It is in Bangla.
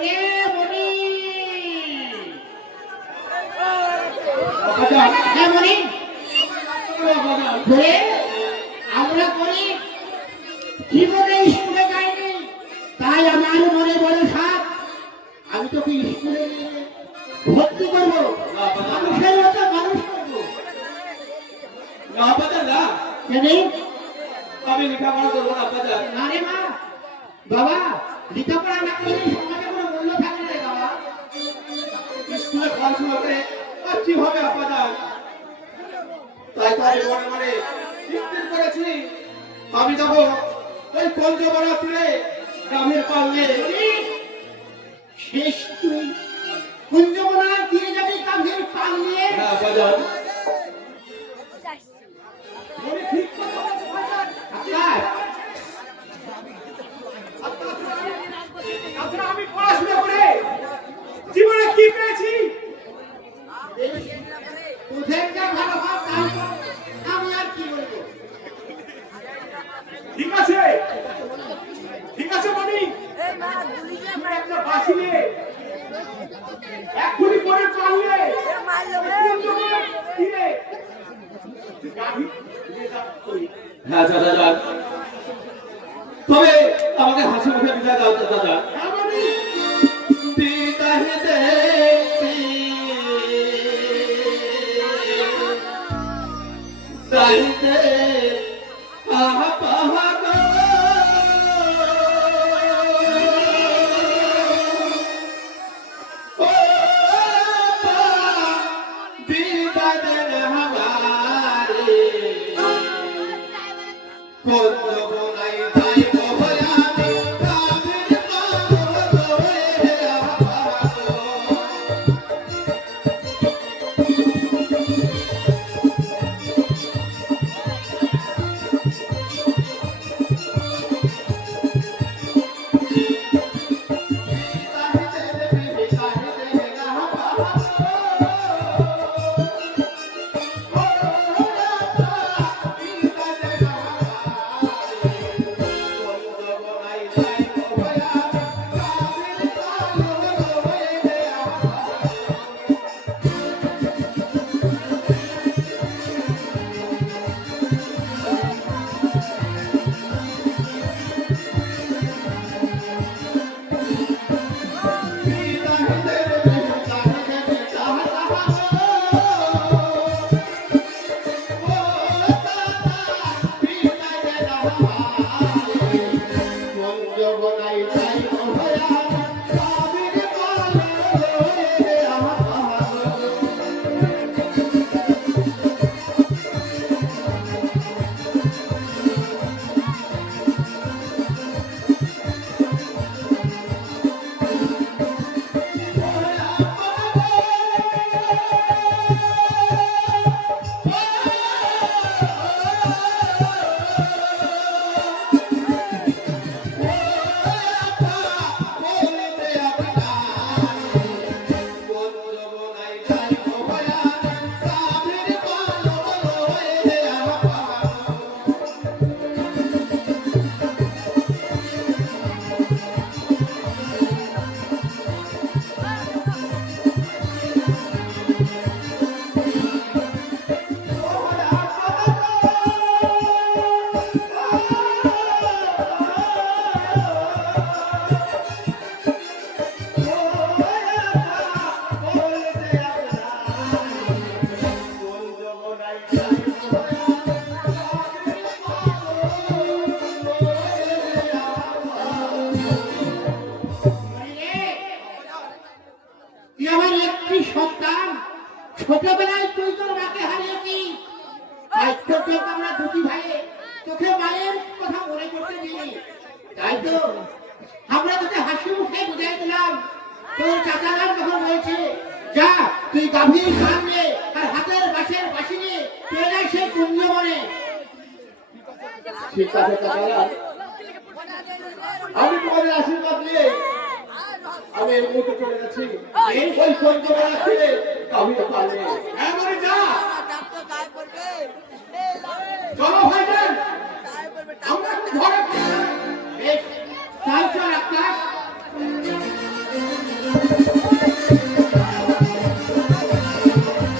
ওরে মনি হ্যাঁ মনি আমরা করি জীবনে স্কুলে যাইনি, তাই আমার মনে বড় সাপ। আমি তোকে স্কুলে নিয়ে ভর্তি করবো, মানুষের মতো মানুষ করবো। আমি লেখাপড়া করবো না বাজার। না রে মা, বাবা লেখাপড়া না করলে সমাজে কোনো মূল্য থাকে না বাবা। স্কুলে পড়াশোনা করে আর কি হবে বাজার? তাই তো আমি মনে মনে স্থির করেছি আমি যাবো ওই পঞ্চবড়া তীরে গ্রামের পাল্লে। শেষ তুই কুঞ্জবনায় দিয়ে যাবি কাঁধের পাল নিয়ে? হ্যাঁ বাজার। ঠিক কথা বলছো বাজার। আচ্ছা আমি পড়াশোনা করে জীবনে কি পেয়েছি? তোদের যা ভালো ভাব তাই কর, আমি আর কি বলবো। ঠিক আছে মনি, তুমি একটা বাসি নিয়ে এক্ষুনি পরে পারলে হ্যাঁ দাদা যান, তবে আমাকে হাসি মুখে বিদায় দাও দাদা। বিদায় দে চাইতে ছোটবেলায় তুই তোর মাকে হারিয়েছিস, আজ পর্যন্ত আমরা দুটি ভাইয়ে তোকে মায়ের কথা মনে করতে দিই। তাই তো আমরা তোকে হাসি মুখে বুঝাই দিলাম। তোর চাচারা যখন বলছে যা তুই গাভীর ধান নে আর হাতের বাঁশের বাঁশি নিয়ে চলে যায় সেই কুঞ্জবনে। ঠিক আছে চাচারা, আমি তোমাদের আশীর্বাদ নিয়ে আমি এর মুহূর্তে চলে যাচ্ছি। এই ওই পঞ্চবড়া ছেড়ে আমি তো পারবো। হ্যাঁ বলে যা।